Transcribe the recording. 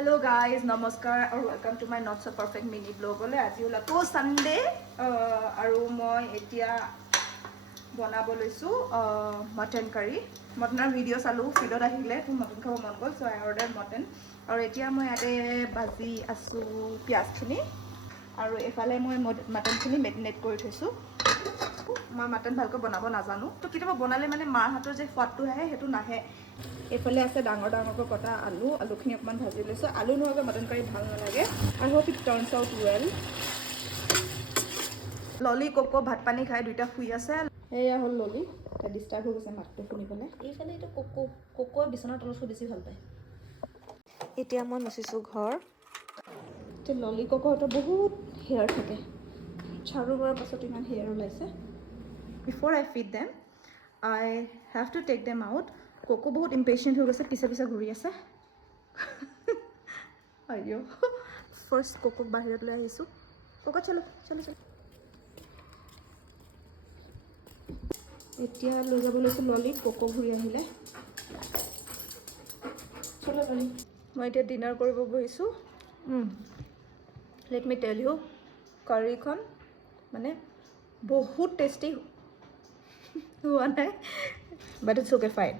Hello guys, namaskar or welcome to my not so perfect mini vlog. আজি হল আকৌ Sunday আৰু মই এতিয়া বনাব লৈছো মটন কাৰী মটনৰ ভিডিও চালো ফিডত আহিলে তো মটন খাব মন গল সো আই অৰ্ডাৰ মটন আৰু এতিয়া মই ইয়াতে ভাজি আছো পিয়াজখিনি আৰু এফালে মই মটনখিনি মেৰিনেট কৰি থৈছো মই মটন ভালকৈ বনাব নাজানো তো কিবা বনালে মানে মাৰ হাতৰ যে সোৱাদটো আহে হেতু নাহে এফালে আছে ডাঙৰ ডাঙৰকৈ কটা আলুখিনি অকমান ভাজি লৈছো আলু নোহোৱাকৈ মটন কাৰী ভাল নালাগে আই হোপ ইট টাৰ্নছ আউট ৱেল ললি কোকো ভাত পানী খাই দুইটা শুই আছে এয়া হল ললি এটা ডিস্টার্ব হৈ গৈছে মাতটো শুনি পেলাই এইফালে এইটো কোকো বিছনাৰ তলত বেছি ভাল পায় এতিয়া মই মুচিছো ঘৰ তে ললি কোকোটো বহুত হেয়াৰ থাকে ঝাৰু কৰাৰ পাছত ইমান হেয়াৰ ওলাইছে before I feed them I have to take them out Koko বহুত impatient হৈ গৈছে পিছে পিছে ঘূৰি আছে আইও ফাৰ্স্ট কোকো বাহিৰত লৈ আহিছো কোকো চলো চলো চলো এতিয়া লৈ যাব লৈছো ললি কোকো ঘূৰি আহিলে চলো ললি মই এতিয়া ডিনাৰ কৰিব বহিছো let me tell you কাৰীখন মানে বহুত টেষ্টি হোৱা নাই but it's okay fine